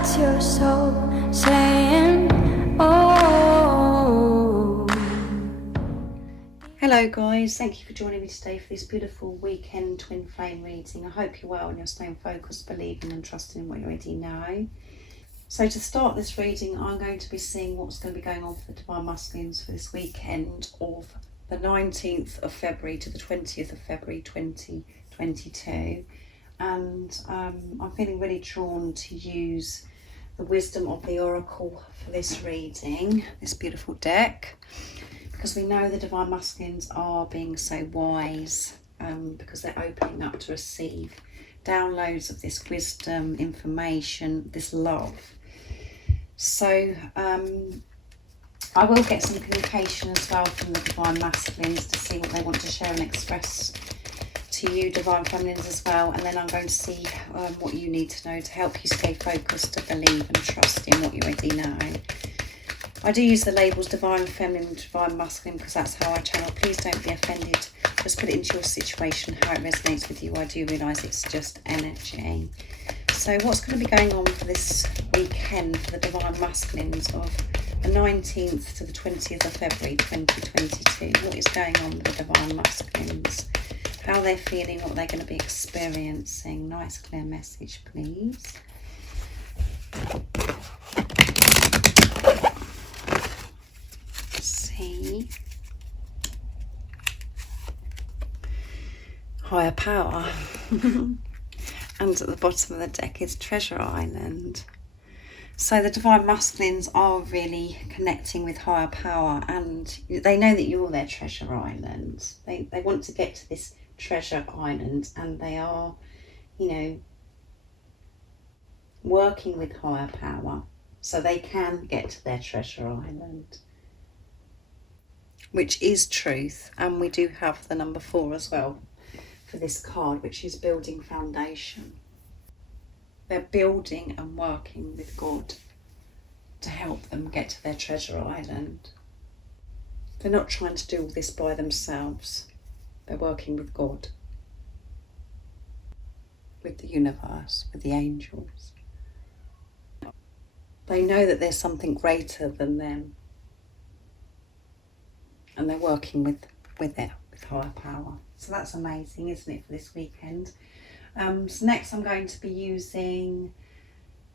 What's your soul saying? Oh. Hello guys, thank you for joining me today for this beautiful weekend twin flame reading. I hope you're well and you're staying focused, believing and trusting in what you already know. So to start this reading, I'm going to be seeing what's going to be going on for the Divine Masculines for this weekend of the 19th of February to the 20th of February 2022. And I'm feeling really drawn to use the wisdom of the Oracle for this reading, this beautiful deck, because we know the Divine Masculines are being so wise because they're opening up to receive downloads of this wisdom, information, this love. So I will get some communication as well from the Divine Masculines to see what they want to share and express to you, Divine Feminines, as well. And then I'm going to see what you need to know to help you stay focused, to believe and trust in what you already know. I do use the labels Divine Feminine, Divine Masculine because that's how I channel. Please don't be offended. Just put it into your situation, how it resonates with you. I do realise it's just energy. So what's going to be going on for this weekend for the Divine Masculines of the 19th to the 20th of February 2022? What is going on with the Divine Masculines? How they're feeling, what they're going to be experiencing. Nice clear message, please. Higher power. And at the bottom of the deck is Treasure Island. So the Divine Masculines are really connecting with higher power, and they know that you're their treasure island. They want to get to this treasure island, and they are, working with higher power so they can get to their treasure island, which is truth. And we do have the number 4 as well for this card, which is building foundation. They're building and working with God to help them get to their treasure island. They're not trying to do all this by themselves. They're working with God, with the universe, with the angels. They know that there's something greater than them, and they're working with it, with higher power. So that's amazing, isn't it, for this weekend? So next I'm going to be using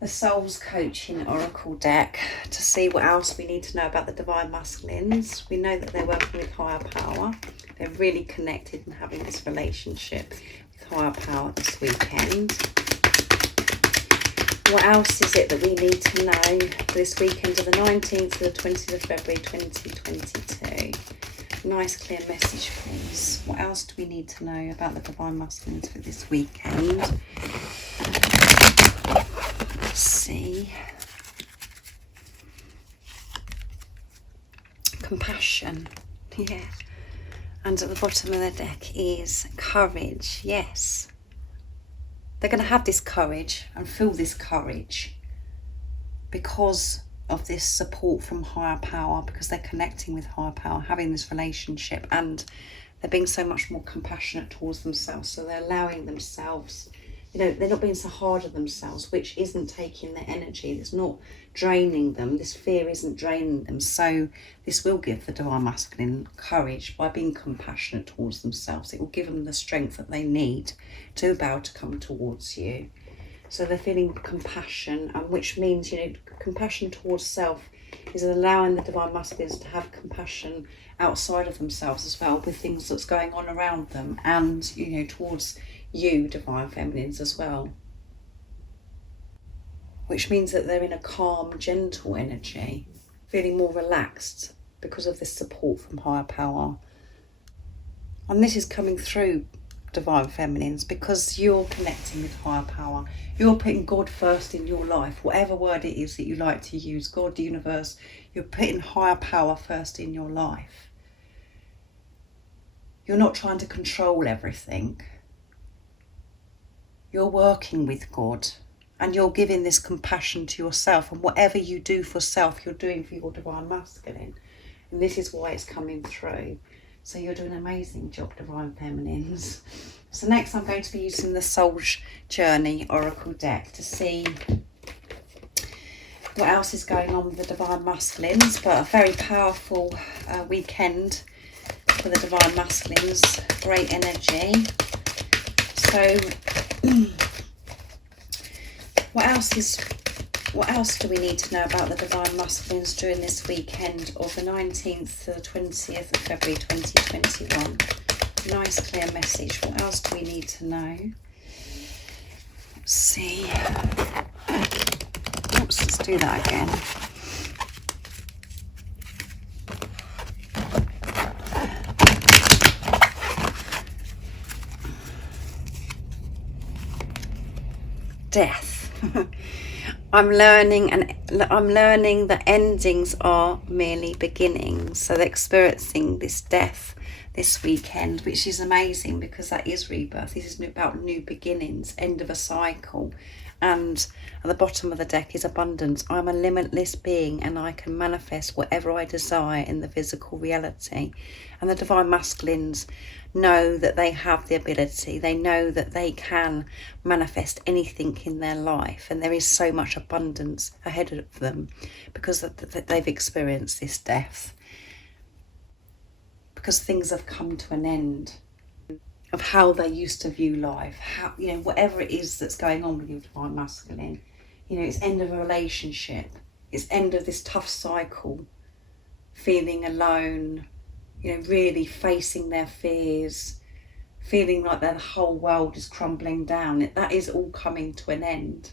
the Souls Coaching Oracle deck to see what else we need to know about the Divine Masculines. We know that they're working with higher power. They're really connected and having this relationship with higher power this weekend. What else is it that we need to know for this weekend of the 19th to the 20th of February 2022? Nice clear message, please. What else do we need to know about the Divine Masculines for this weekend? Let's see. Compassion. Yeah. And at the bottom of the deck is courage. Yes. They're going to have this courage and feel this courage because of this support from higher power, because they're connecting with higher power, having this relationship, and they're being so much more compassionate towards themselves. So they're allowing themselves, they're not being so hard on themselves, which isn't taking their energy. It's not draining them. This fear isn't draining them. So this will give the Divine Masculine courage by being compassionate towards themselves. It will give them the strength that they need to be able to come towards you. So they're feeling compassion, and which means, compassion towards self is allowing the Divine Masculines to have compassion outside of themselves as well, with things that's going on around them, and, towards you, Divine Feminines, as well. Which means that they're in a calm, gentle energy, feeling more relaxed because of this support from higher power. And this is coming through, Divine Feminines, because you're connecting with higher power. You're putting God first in your life, whatever word it is that you like to use, God, the universe. You're putting higher power first in your life. You're not trying to control everything. You're working with God, and you're giving this compassion to yourself, and whatever you do for self, you're doing for your Divine Masculine. And this is why it's coming through. So you're doing an amazing job, Divine Feminines. So next I'm going to be using the Soul Journey Oracle deck to see what else is going on with the Divine Masculines, but a very powerful weekend for the Divine Masculines. Great energy. So what else do we need to know about the Divine Masculines during this weekend of the 19th to the 20th of February 2021? Nice clear message. What else do we need to know? Let's see. Oops, let's do that again. Death. I'm learning that endings are merely beginnings. So they're experiencing this death this weekend, which is amazing because that is rebirth. This is about new beginnings, end of a cycle. And at the bottom of the deck is abundance. I'm a limitless being and I can manifest whatever I desire in the physical reality. And the Divine Masculines know that they have the ability. They know that they can manifest anything in their life. And there is so much abundance ahead of them because they've experienced this death. Because things have come to an end of how they used to view life, how, you know, whatever it is that's going on with your Divine Masculine, you know, it's end of a relationship, it's end of this tough cycle, feeling alone, you know, really facing their fears, feeling like their whole world is crumbling down. That is all coming to an end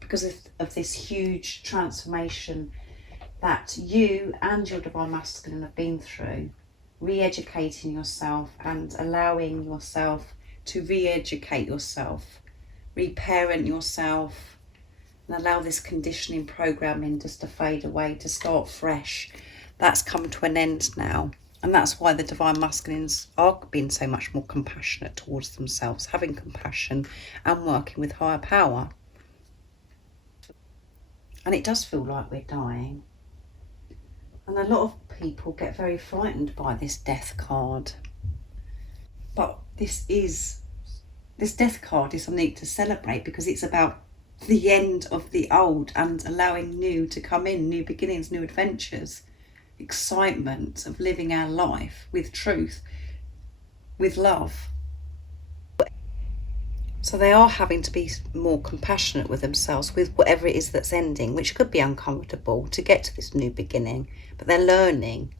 because of this huge transformation that you and your Divine Masculine have been through. Re-educating yourself and allowing yourself to re-educate yourself, reparent yourself, and allow this conditioning programming just to fade away, to start fresh. That's come to an end now, and that's why the Divine Masculines are being so much more compassionate towards themselves, having compassion and working with higher power. And it does feel like we're dying. And a lot of people get very frightened by this death card. But this death card is something to celebrate because it's about the end of the old and allowing new to come in, new beginnings, new adventures, excitement of living our life with truth, with love. So they are having to be more compassionate with themselves with whatever it is that's ending, which could be uncomfortable to get to this new beginning. But they're learning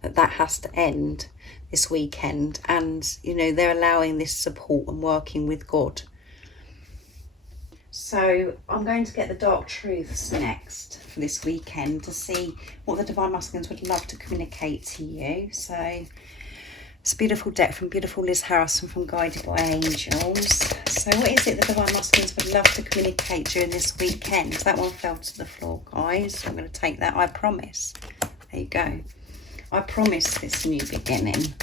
that has to end this weekend. And, you know, they're allowing this support and working with God. So I'm going to get the dark truths next for this weekend to see what the Divine Masculines would love to communicate to you. So it's a beautiful deck from beautiful Liz Harrison from Guided by Angels. So what is it the Divine Masculines would love to communicate during this weekend? That one fell to the floor, guys. So I'm going to take that. I promise. There you go. I promise this new beginning.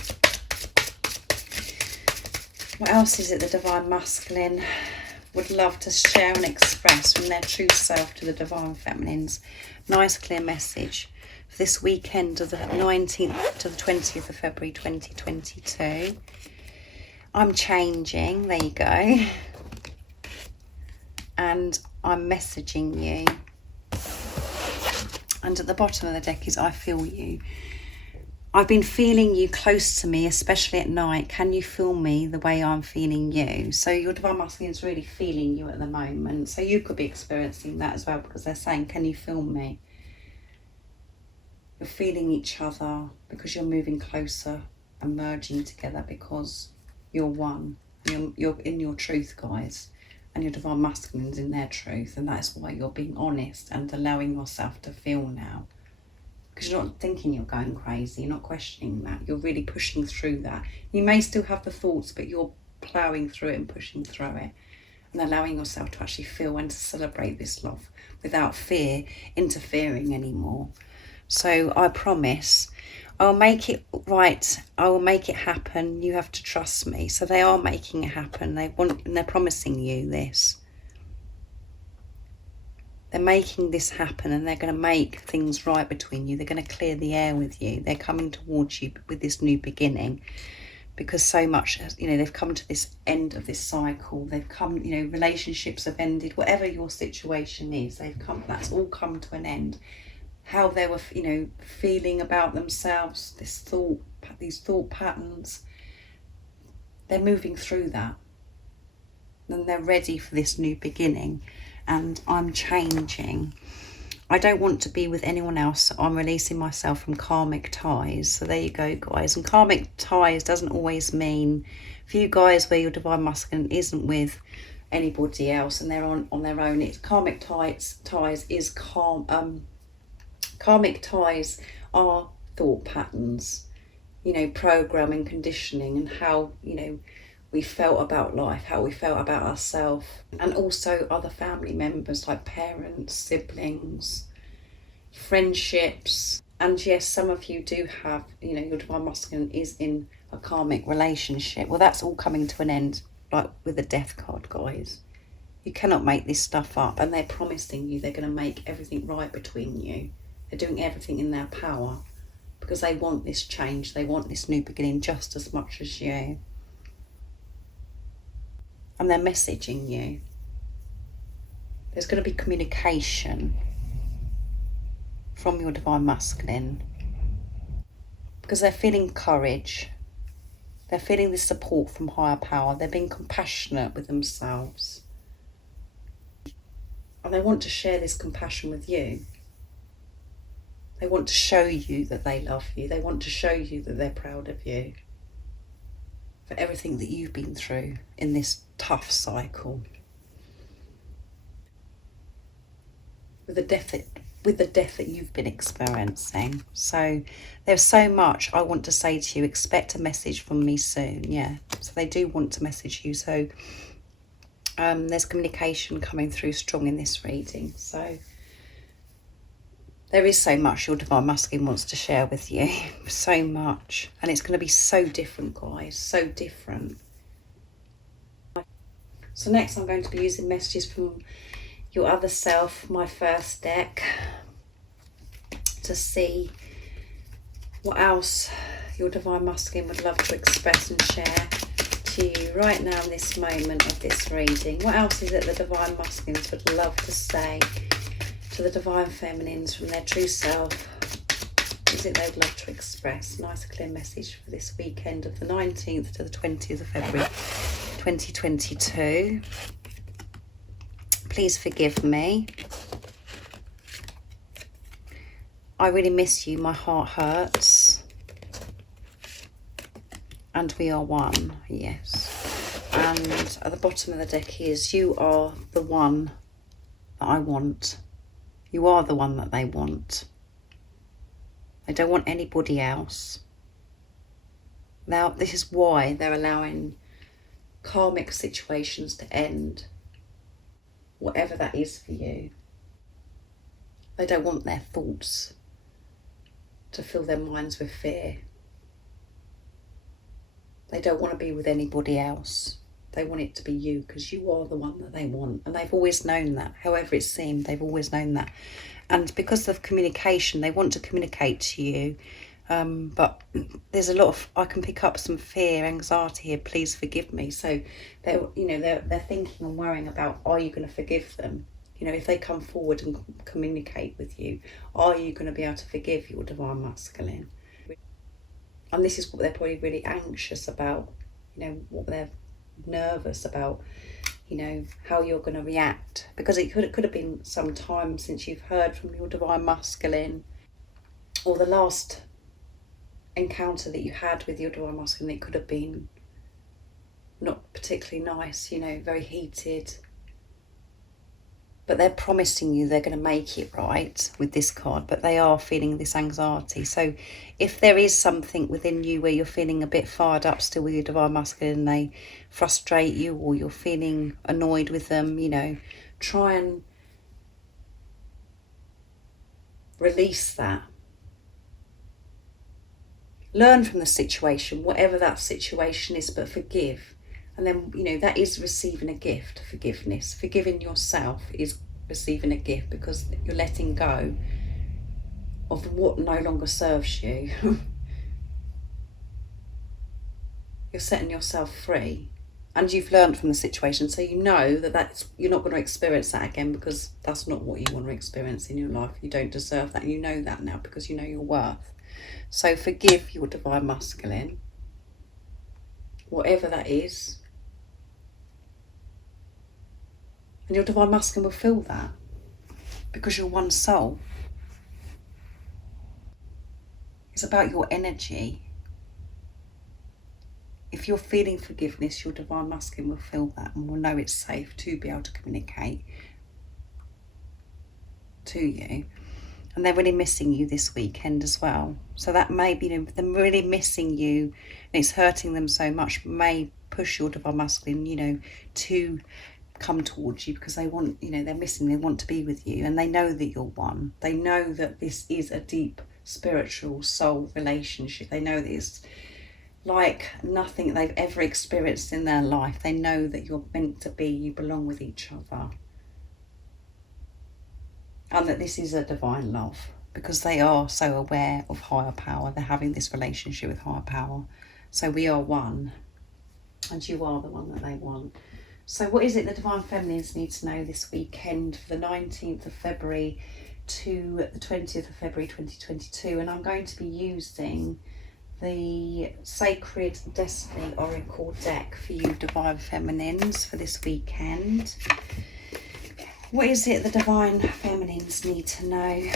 What else is it the Divine Masculine would love to share and express from their true self to the Divine Feminines? Nice clear message for this weekend of the 19th to the 20th of February 2022. I'm changing, there you go. And I'm messaging you. And at the bottom of the deck is I feel you. I've been feeling you close to me, especially at night. Can you feel me the way I'm feeling you? So your Divine Masculine is really feeling you at the moment. So you could be experiencing that as well because they're saying, can you feel me? You're feeling each other because you're moving closer and merging together because you're one. You're in your truth, guys. And your Divine Masculine's in their truth. And that's why you're being honest and allowing yourself to feel now. Because you're not thinking you're going crazy. You're not questioning that. You're really pushing through that. You may still have the thoughts, but you're ploughing through it and pushing through it. And allowing yourself to actually feel and to celebrate this love without fear interfering anymore. So I promise I'll make it right. I will make it happen. You have to trust me. So they are making it happen. They're promising you this. They're making this happen and they're going to make things right between you. They're going to clear the air with you. They're coming towards you with this new beginning. because so much, you know, they've come to this end of this cycle. They've come, you know, relationships have ended, whatever your situation is, that's all come to an end. How they were, you know, feeling about themselves, these thought patterns, they're moving through that. And they're ready for this new beginning. And I'm changing. I don't want to be with anyone else. So I'm releasing myself from karmic ties. So there you go, guys. And karmic ties doesn't always mean, for you guys where your divine masculine isn't with anybody else and they're on their own, it's karmic ties is karmic ties are thought patterns, you know, programming, conditioning, and how, you know, we felt about life, how we felt about ourselves, and also other family members like parents, siblings, friendships. And yes, some of you do have, you know, your divine masculine is in a karmic relationship. Well, that's all coming to an end, like with the death card, guys. You cannot make this stuff up, and they're promising you they're going to make everything right between you. They're doing everything in their power because they want this change, they want this new beginning just as much as you. And they're messaging you. There's going to be communication from your divine masculine because they're feeling courage. They're feeling this support from higher power. They're being compassionate with themselves. And they want to share this compassion with you. They want to show you that they love you. They want to show you that they're proud of you for everything that you've been through in this tough cycle. With the death that you've been experiencing. So there's so much I want to say to you. Expect a message from me soon. Yeah, so they do want to message you. So there's communication coming through strong in this reading. So there is so much your divine masculine wants to share with you. So much. And it's going to be so different, guys. So different. So next I'm going to be using messages from your other self, my first deck, to see what else your divine masculine would love to express and share to you right now in this moment of this reading. What else is it the divine masculines would love to say to the divine feminines from their true self? What is it they'd love to express? Nice clear message for this weekend of the 19th to the 20th of February 2022. Please forgive me. I really miss you. My heart hurts. And we are one. Yes. And at the bottom of the deck is, you are the one that I want. You are the one that they want. They don't want anybody else. Now, this is why they're allowing karmic situations to end. Whatever that is for you. They don't want their thoughts to fill their minds with fear. They don't want to be with anybody else. They want it to be you, because you are the one that they want. And they've always known that. However it seemed, they've always known that. And because of communication, they want to communicate to you. But there's a lot of, I can pick up some fear, anxiety here. Please forgive me. So they're thinking and worrying about, are you going to forgive them? You know, if they come forward and communicate with you, are you going to be able to forgive your divine masculine? And this is what they're probably really anxious about. You know, what they're nervous about. You know, how you're going to react, because it could have been some time since you've heard from your divine masculine, or the last encounter that you had with your divine masculine. It could have been not particularly nice, you know, very heated, but they're promising you they're going to make it right with this card, but they are feeling this anxiety. So if there is something within you where you're feeling a bit fired up still with your divine masculine and they frustrate you, or you're feeling annoyed with them, you know, try and release that. Learn from the situation, whatever that situation is, but forgive. And then, you know, that is receiving a gift, forgiveness. Forgiving yourself is receiving a gift, because you're letting go of what no longer serves you. You're setting yourself free. And you've learned from the situation, so you know that you're not going to experience that again, because that's not what you want to experience in your life. You don't deserve that. You know that now because you know your worth. So forgive your divine masculine, whatever that is. And your divine masculine will feel that because you're one soul. It's about your energy. If you're feeling forgiveness, your divine masculine will feel that and will know it's safe to be able to communicate to you. And they're really missing you this weekend as well. So that may be them really missing you, and it's hurting them so much, may push your divine masculine, to come towards you, because they want, they're missing, they want to be with you, and they know that you're one. They know that this is a deep spiritual soul relationship. They know that it's like nothing they've ever experienced in their life. They know that you're meant to be, you belong with each other. And that this is a divine love, because they are so aware of higher power. They're having this relationship with higher power. So we are one, and you are the one that they want. So what is it the divine feminines need to know this weekend for the 19th of February to the 20th of February 2022? And I'm going to be using the Sacred Destiny Oracle deck for you divine feminines for this weekend. What is it the divine feminines need to know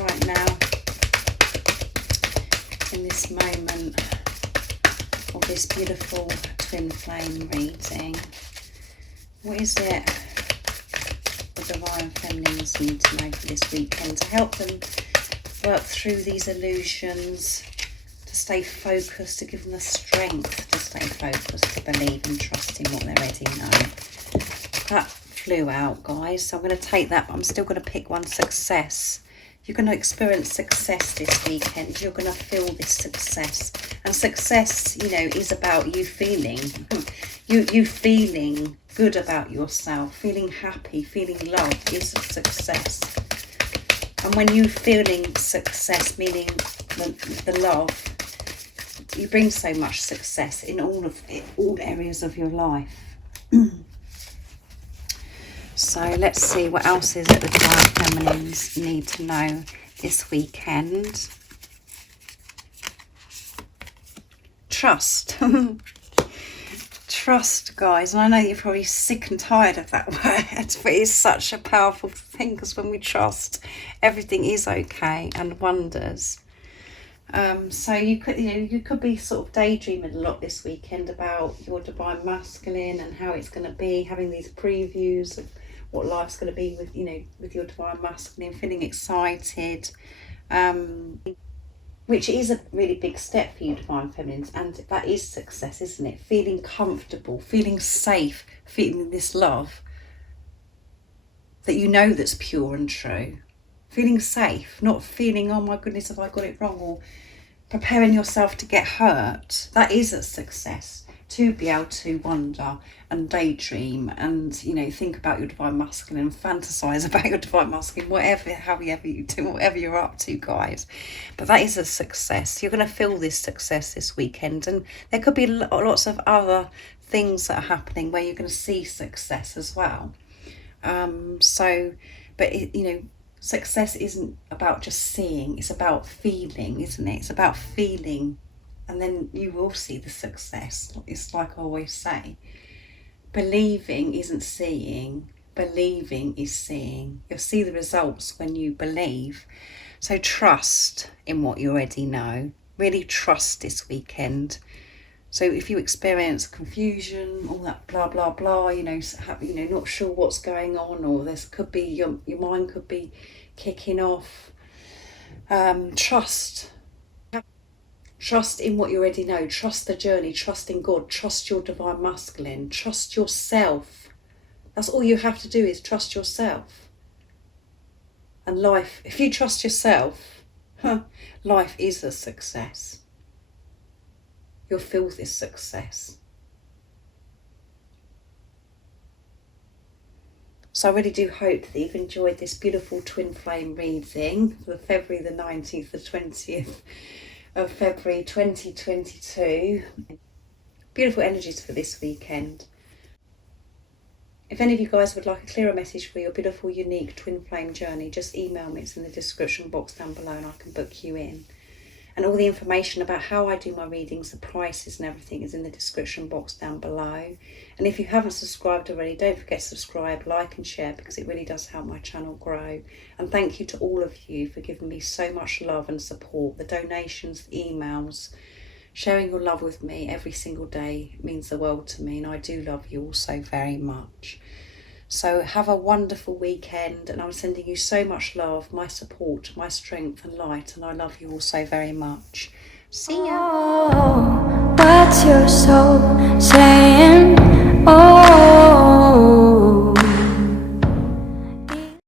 right now in this moment of this beautiful twin flame reading? What is it the divine feminines need to know for this weekend to help them work through these illusions, to stay focused, to give them the strength to stay focused, to believe and trust in what they already know? That flew out, guys, so I'm going to take that, but I'm still going to pick one. Success. You're going to experience success this weekend. You're going to feel this success, and success, is about you feeling you feeling good about yourself, feeling happy, feeling loved is a success. And when you feeling success, meaning the love, you bring so much success in all areas of your life. So let's see what else is it the divine feminines need to know this weekend. Trust. Trust, guys. And I know you're probably sick and tired of that word, but it's such a powerful thing, because when we trust, everything is okay and wonders. So you could be sort of daydreaming a lot this weekend about your divine masculine and how it's going to be, having these previews of what life's going to be with your divine masculine, feeling excited, which is a really big step for you divine feminines, and that is success, isn't it? Feeling comfortable, feeling safe, feeling this love that that's pure and true. Feeling safe, not feeling, oh my goodness, have I got it wrong, or preparing yourself to get hurt. That is a success, to be able to wonder and daydream and, think about your divine masculine, fantasize about your divine masculine, however you do, whatever you're up to, guys. But that is a success. You're going to feel this success this weekend, and there could be lots of other things that are happening where you're going to see success as well. Success isn't about just seeing, it's about feeling, isn't it? It's about feeling, and then you will see the success. It's like I always say, believing isn't seeing, believing is seeing. You'll see the results when you believe. So trust in what you already know. Really trust this weekend. So if you experience confusion, all that blah, blah, blah, not sure what's going on, or this could be, your mind could be kicking off, trust. Trust in what you already know. Trust the journey. Trust in God. Trust your divine masculine. Trust yourself. That's all you have to do, is trust yourself. And life, if you trust yourself, life is a success. You'll feel this success. So I really do hope that you've enjoyed this beautiful twin flame reading for February the 19th to 20th of February 2022. beautiful energies for this weekend. If any of you guys would like a clearer message for your beautiful, unique twin flame journey, just email me. It's in the description box down below and I can book you in. And all the information about how I do my readings, the prices and everything is in the description box down below. And if you haven't subscribed already, don't forget to subscribe, like and share, because it really does help my channel grow. And thank you to all of you for giving me so much love and support. The donations, the emails, sharing your love with me every single day means the world to me. And I do love you all so very much. So have a wonderful weekend, and I'm sending you so much love, my support, my strength and light, and I love you all so very much. See ya! Oh, what's your soul saying?